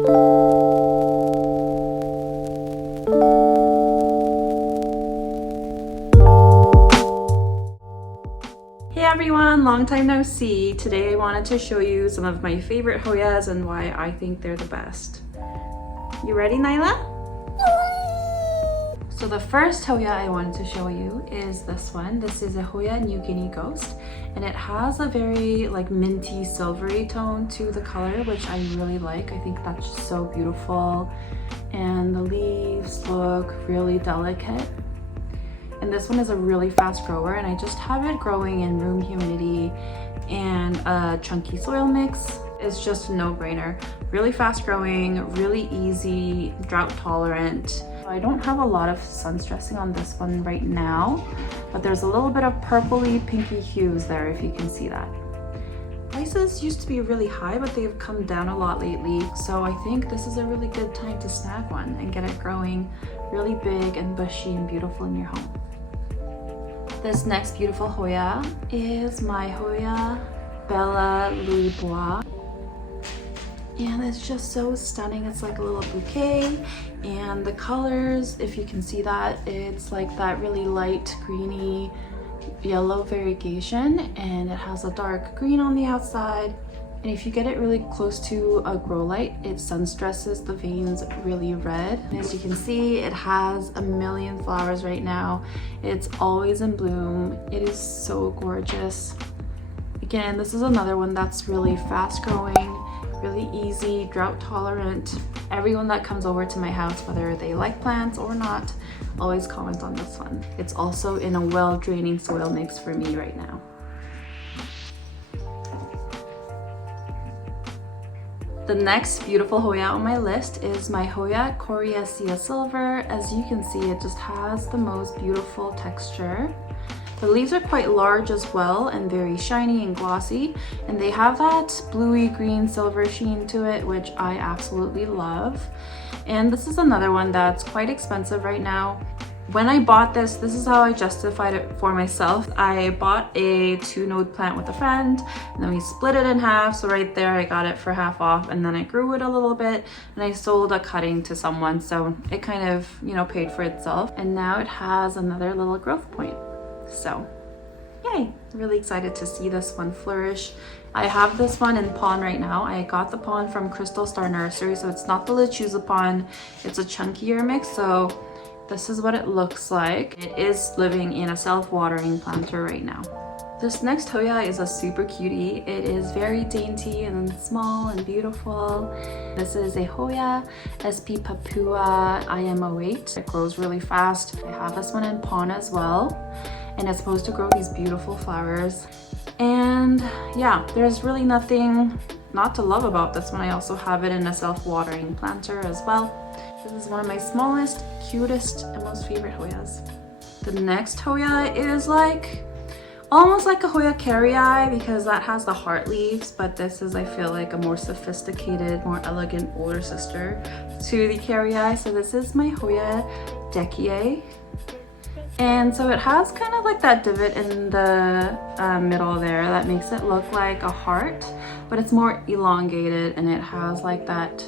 Hey everyone, long time no see. Today I wanted to show you some of my favorite Hoyas and why I think they're the best. You ready, Nyla? So the first Hoya I wanted to show you is this one. This is a Hoya New Guinea Ghost, and it has a very like minty silvery tone to the color, which I really like. I think that's just so beautiful, and the leaves look really delicate. And this one is a really fast grower, and I just have it growing in room humidity and a chunky soil mix. It's just a no-brainer. Really fast growing, really easy, drought tolerant. I don't have a lot of sun stressing on this one right now, but there's a little bit of purpley pinky hues there if you can see that. Prices used to be really high, but they've come down a lot lately. So I think this is a really good time to snag one and get it growing really big and bushy and beautiful in your home. This next beautiful Hoya is my Hoya Bella Louis Bois. And it's just so stunning. It's like a little bouquet, and the colors, if you can see that, it's like that really light greeny yellow variegation, and it has a dark green on the outside. And if you get it really close to a grow light, it sun stresses the veins really red. And as you can see, it has a million flowers right now. It's always in bloom. It is so gorgeous. Again, this is another one that's really fast growing, really easy, drought tolerant. Everyone that comes over to my house, whether they like plants or not, always comment on this one. It's also in a well draining soil mix for me right now. The next beautiful Hoya on my list is my Hoya Coriacia Silver. As you can see, it just has the most beautiful texture. The leaves are quite large as well and very shiny and glossy, and they have that bluey green silver sheen to it, which I absolutely love. And this is another one that's quite expensive right now. When I bought this is how I justified it for myself. I bought a 2-node plant with a friend, and then we split it in half. So right there I got it for half off, and then I grew it a little bit and I sold a cutting to someone. So it kind of, you know, paid for itself. And now it has another little growth point. So yay, really excited to see this one flourish. I have this one in pon right now. I got the pon from Crystal Star Nursery, so it's not the Lechuza pon, it's a chunkier mix. So this is what it looks like. It is living in a self-watering planter right now. This next Hoya is a super cutie. It is very dainty and small and beautiful. This is a Hoya SP Papua IM08. It grows really fast. I have this one in pon as well, and it's supposed to grow these beautiful flowers. And yeah, there's really nothing not to love about this one. I also have it in a self-watering planter as well. This is one of my smallest, cutest, and most favorite Hoyas. The next Hoya is like almost like a Hoya Carrii, because that has the heart leaves, but this is, I feel like, a more sophisticated, more elegant older sister to the Carrii. So this is my Hoya Dekiae. And so it has kind of like that divot in the middle there that makes it look like a heart, but it's more elongated, and it has like that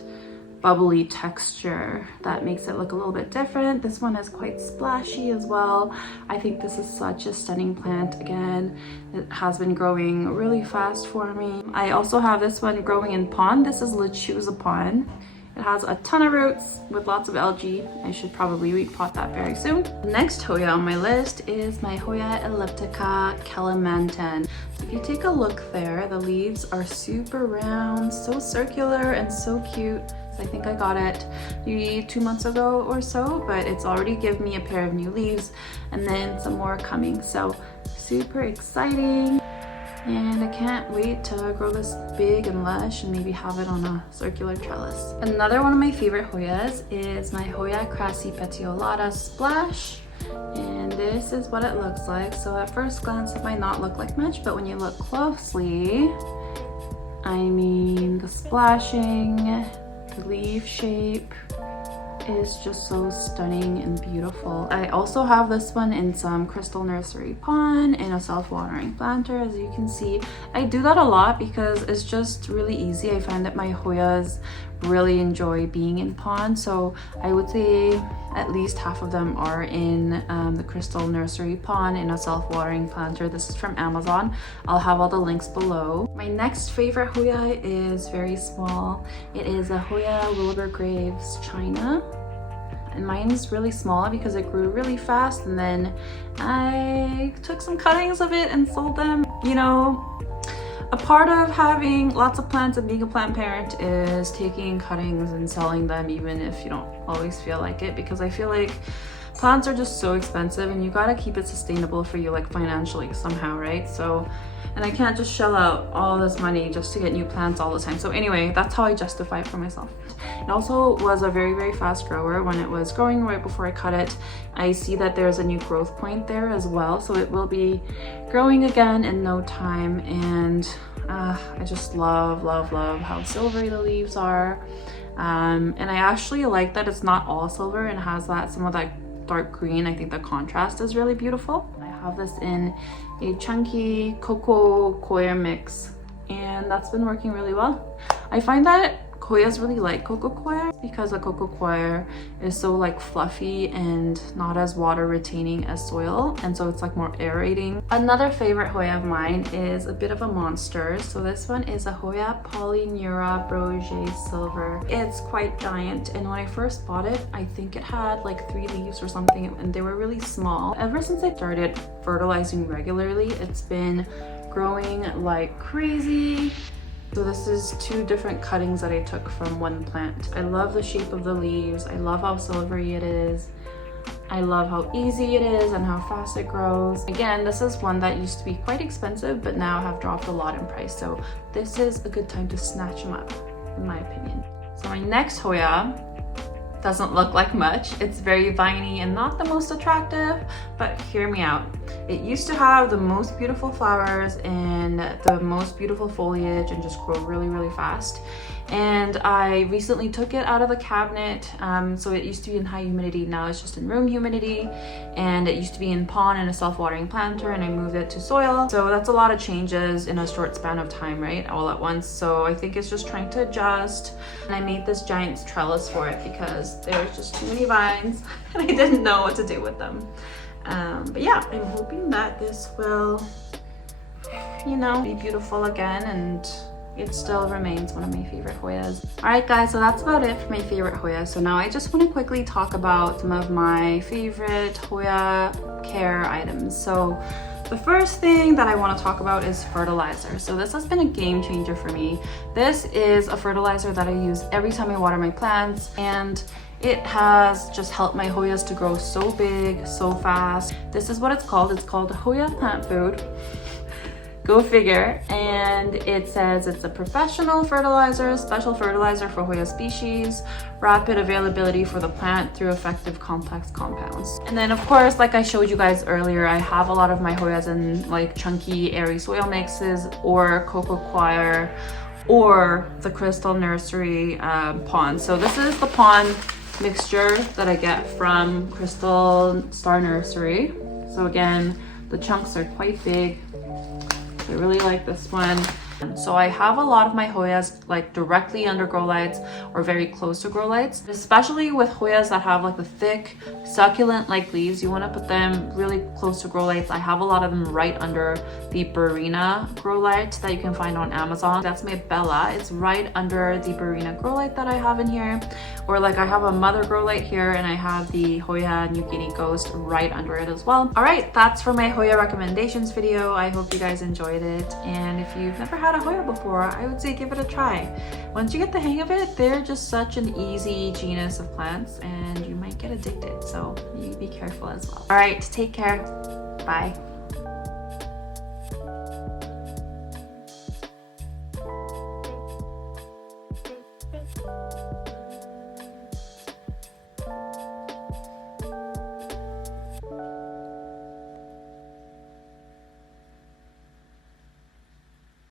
bubbly texture that makes it look a little bit different. This one is quite splashy as well. I think this is such a stunning plant. Again, it has been growing really fast for me. I also have this one growing in pon. This is Lechuza pon. It has a ton of roots with lots of algae. I should probably repot that very soon. The next Hoya on my list is my Hoya elliptica Kalimantan. So if you take a look there, the leaves are super round, so circular and so cute. I think I got it maybe 2 months ago or so, but it's already given me a pair of new leaves and then some more coming. So super exciting. And I can't wait to grow this big and lush and maybe have it on a circular trellis. Another one of my favorite Hoyas is my Hoya crassipetiolata Splash. And this is what it looks like. So at first glance it might not look like much, but when you look closely, I mean, the splashing, the leaf shape, is just so stunning and beautiful. I also have this one in some Crystal Nursery pond in a self-watering planter. As you can see, I do that a lot because it's just really easy. I find that my Hoyas really enjoy being in pond, so I would say at least half of them are in the Crystal Nursery pond in a self-watering planter. This is from Amazon. I'll have all the links below. My next favorite Hoya is very small. It is a Hoya Wilbur Graves China, and mine is really small because it grew really fast, and then I took some cuttings of it and sold them. You know, a part of having lots of plants and being a plant parent is taking cuttings and selling them, even if you don't always feel like it, because I feel like plants are just so expensive and you gotta keep it sustainable for you, like financially somehow, right? So, and I can't just shell out all this money just to get new plants all the time. So anyway, that's how I justify it for myself. It also was a very, very fast grower. When it was growing right before I cut it, I see that there's a new growth point there as well. So it will be growing again in no time. And I just love, love, love how silvery the leaves are. And I actually like that it's not all silver and has that some of that dark green. I think the contrast is really beautiful. I have this in a chunky cocoa coir mix, and that's been working really well. I find that Hoyas really like cocoa coir because the cocoa coir is so like fluffy and not as water retaining as soil, and so it's like more aerating. Another favorite Hoya of mine is a bit of a monster. So this one is a Hoya Polyneura Broglie Silver. It's quite giant, and when I first bought it, I think it had like 3 leaves or something, and they were really small. Ever since I started fertilizing regularly, it's been growing like crazy. So this is 2 different cuttings that I took from one plant. I love the shape of the leaves. I love how silvery it is. I love how easy it is and how fast it grows. Again, this is one that used to be quite expensive, but now have dropped a lot in price. So this is a good time to snatch them up, in my opinion. So my next Hoya doesn't look like much. It's very viney and not the most attractive, but hear me out. It used to have the most beautiful flowers and the most beautiful foliage and just grow really, really fast. And I recently took it out of the cabinet. So it used to be in high humidity, now it's just in room humidity. And it used to be in pond in a self-watering planter, and I moved it to soil. So that's a lot of changes in a short span of time, right? All at once. So I think it's just trying to adjust. And I made this giant trellis for it because there's just too many vines and I didn't know what to do with them. But yeah, I'm hoping that this will, you know, be beautiful again, and it still remains one of my favorite Hoyas. All right guys, so that's about it for my favorite Hoya. So now I just want to quickly talk about some of my favorite Hoya care items. So the first thing that I want to talk about is fertilizer. So this has been a game changer for me. This is a fertilizer that I use every time I water my plants, and it has just helped my Hoyas to grow so big, so fast. This is what it's called. It's called Hoya Plant Food. Go figure. And it says it's a professional fertilizer, special fertilizer for Hoya species, rapid availability for the plant through effective complex compounds. And then of course, like I showed you guys earlier, I have a lot of my Hoyas in like chunky airy soil mixes or cocoa coir or the Crystal Nursery pond. So this is the pond mixture that I get from Crystal Star Nursery. So again, the chunks are quite big. I really like this one. So I have a lot of my Hoyas like directly under grow lights or very close to grow lights, especially with Hoyas that have like the thick succulent like leaves. You want to put them really close to grow lights. I have a lot of them right under the Burina grow light that you can find on Amazon. That's my Bella. It's right under the Burina grow light that I have in here. Or like I have a mother grow light here, and I have the Hoya New Guinea Ghost right under it as well. All right, that's for my Hoya recommendations video. I hope you guys enjoyed it, and if you've never had a Hoya before, I would say give it a try. Once you get the hang of it, they're just such an easy genus of plants, and you might get addicted, so you be careful as well. All right, take care. Bye.